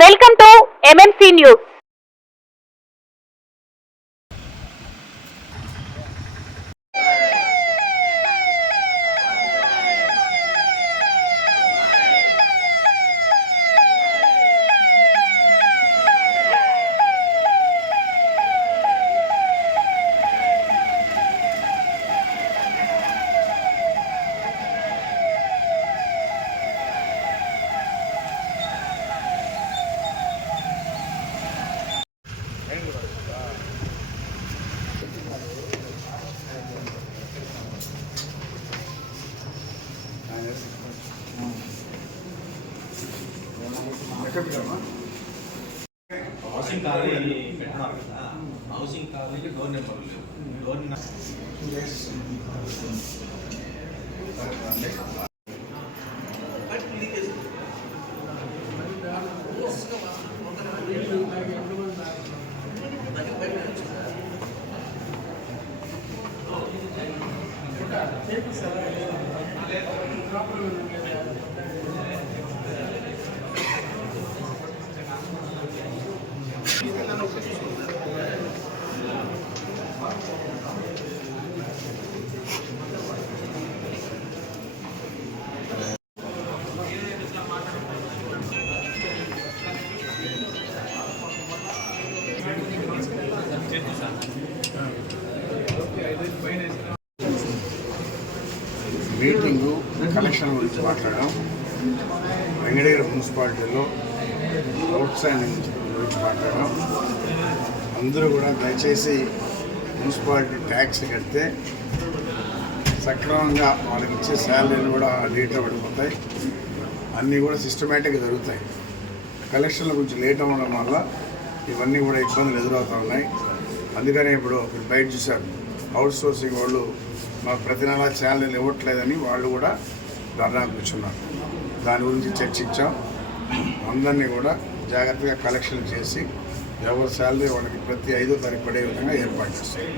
Welcome to MMC news. Housing colony పెట్టినారు కదా, housing కాలనీకి డోర్ నెంబర్ లేవు. డోర్ మీటింగు కలెక్షన్ గురించి మాట్లాడడం, వెంకటగిరి మున్సిపాలిటీలో అవుట్ స్టాండింగ్ గురించి మాట్లాడడం. అందరూ కూడా దయచేసి మున్సిపాలిటీ ట్యాక్స్ కడితే సక్రమంగా వాళ్ళకి ఇచ్చే శాలరీలు కూడా లేట్ పడిపోతాయి. అన్నీ కూడా సిస్టమేటిక్గా జరుగుతాయి. కలెక్షన్ల గురించి లేట్ అవ్వడం వల్ల ఇవన్నీ కూడా ఇబ్బందులు ఎదురవుతూ ఉన్నాయి. అందుకనే ఇప్పుడు బయట చూశారు, అవుట్ సోర్సింగ్ వాళ్ళు మాకు ప్రతి నెల శాలరీలు ఇవ్వట్లేదని వాళ్ళు కూడా ధర్నా కూర్చున్నారు. దాని గురించి చర్చించాం. అందరినీ కూడా జాగ్రత్తగా కలెక్షన్ చేసి ఎవరి శాలరీ వాళ్ళకి ప్రతి 5వ తారీఖు పడే విధంగా ఏర్పాటు చేస్తాం.